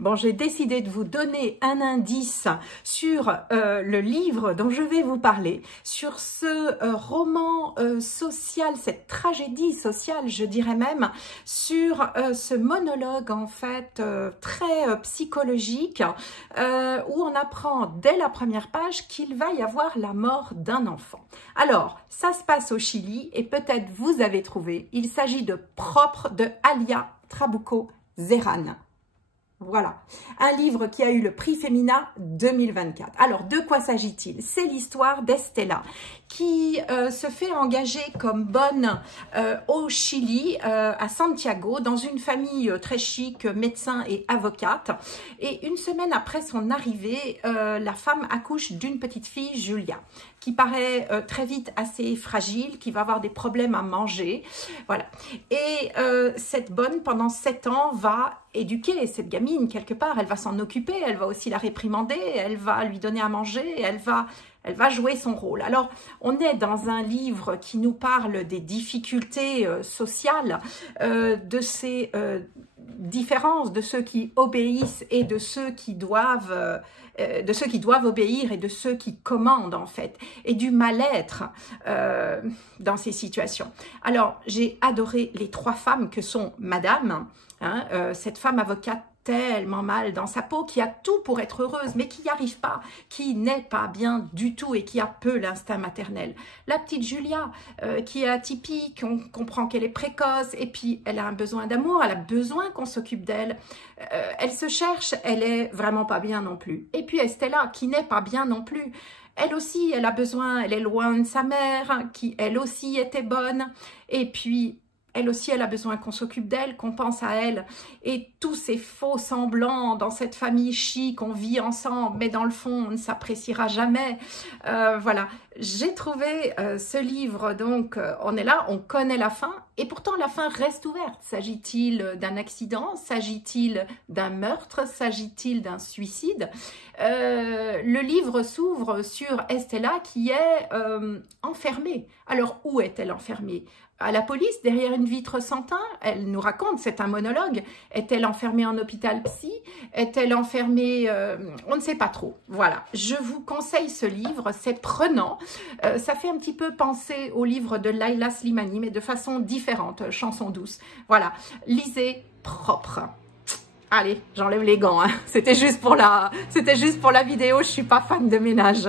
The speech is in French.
Bon, j'ai décidé de vous donner un indice sur le livre dont je vais vous parler, sur ce roman social, cette tragédie sociale, je dirais même, sur ce monologue en fait très psychologique où on apprend dès la première page qu'il va y avoir la mort d'un enfant. Alors, ça se passe au Chili et peut-être vous avez trouvé, il s'agit de Propre de Alia Trabuco Zeran. Voilà, un livre qui a eu le prix Femina 2024. Alors, de quoi s'agit-il? C'est l'histoire d'Estella qui se fait engager comme bonne au Chili, à Santiago, dans une famille très chic, médecin et avocate. Et une semaine après son arrivée, la femme accouche d'une petite fille, Julia, qui paraît très vite assez fragile, qui va avoir des problèmes à manger. Voilà. Et cette bonne, pendant 7 ans, va éduquer cette gamine quelque part. Elle va s'en occuper, elle va aussi la réprimander, elle va lui donner à manger, elle va jouer son rôle. Alors, on est dans un livre qui nous parle des difficultés sociales, de ces différences, de ceux qui obéissent et de ceux qui doivent obéir et de ceux qui commandent en fait, et du mal-être dans ces situations. Alors, j'ai adoré les 3 femmes que sont Madame, hein, cette femme avocate tellement mal dans sa peau, qui a tout pour être heureuse, mais qui n'y arrive pas, qui n'est pas bien du tout et qui a peu l'instinct maternel. La petite Julia, qui est atypique, on comprend qu'elle est précoce, et puis elle a un besoin d'amour, elle a besoin qu'on s'occupe d'elle. Elle se cherche, elle est vraiment pas bien non plus. Et puis Estella, qui n'est pas bien non plus. Elle aussi, elle a besoin, elle est loin de sa mère, qui elle aussi était bonne, et puis elle aussi, elle a besoin qu'on s'occupe d'elle, qu'on pense à elle. Et tous ces faux semblants dans cette famille chic, on vit ensemble, mais dans le fond, on ne s'appréciera jamais. Voilà, j'ai trouvé ce livre, donc on est là, on connaît la fin, et pourtant la fin reste ouverte. S'agit-il d'un accident? S'agit-il d'un meurtre? S'agit-il d'un suicide? Le livre s'ouvre sur Estella qui est enfermée. Alors, où est-elle enfermée? À la police, derrière une vitre sans teint, elle nous raconte, c'est un monologue. Est-elle enfermée en hôpital psy? Est-elle enfermée... on ne sait pas trop. Voilà, je vous conseille ce livre, c'est prenant. Ça fait un petit peu penser au livre de Laila Slimani, mais de façon différente, chanson douce. Voilà, lisez Propre. Allez, j'enlève les gants, hein. C'était juste pour la vidéo, je ne suis pas fan de ménage.